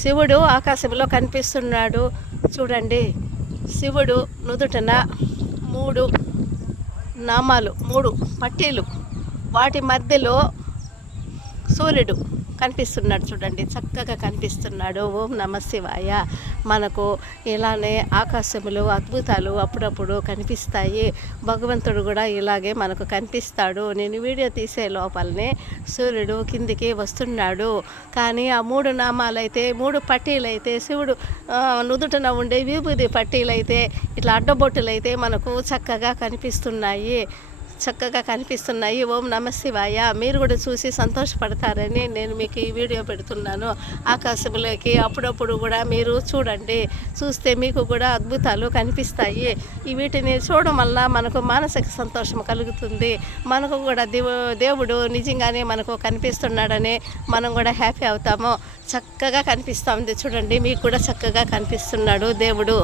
శివుడు ఆకాశంలో కనిపిస్తున్నాడు. చూడండి, శివుడు నుదుటన 3 నామాలు, 3 పట్టీలు, వాటి మధ్యలో సూర్యుడు కనిపిస్తున్నాడు. చూడండి, చక్కగా కనిపిస్తున్నాడు. ఓం నమ శివాయ. మనకు ఇలానే ఆకాశంలో అద్భుతాలు అప్పుడప్పుడు కనిపిస్తాయి. భగవంతుడు కూడా ఇలాగే మనకు కనిపిస్తాడు. నేను వీడియో తీసే లోపలనే సూర్యుడు కిందికి వస్తున్నాడు. కానీ ఆ 3 నామాలైతే, 3 పట్టీలైతే, శివుడు నుదుటన ఉండే విభూది పట్టీలైతే, ఇట్లా అడ్డబొట్టులైతే మనకు చక్కగా కనిపిస్తున్నాయి. ఓం నమ శివాయ. మీరు కూడా చూసి సంతోషపడతారని నేను మీకు ఈ వీడియో పెడుతున్నాను. ఆకాశంలోకి అప్పుడప్పుడు కూడా మీరు చూడండి. చూస్తే మీకు కూడా అద్భుతాలు కనిపిస్తాయి. వీటిని చూడడం వల్ల మనకు మానసిక సంతోషం కలుగుతుంది. మనకు కూడా దేవుడు నిజంగానే మనకు కనిపిస్తున్నాడని మనం కూడా హ్యాపీ అవుతాము. చక్కగా కనిపిస్తూ ఉంది. చూడండి, మీకు కూడా చక్కగా కనిపిస్తున్నాడు దేవుడు.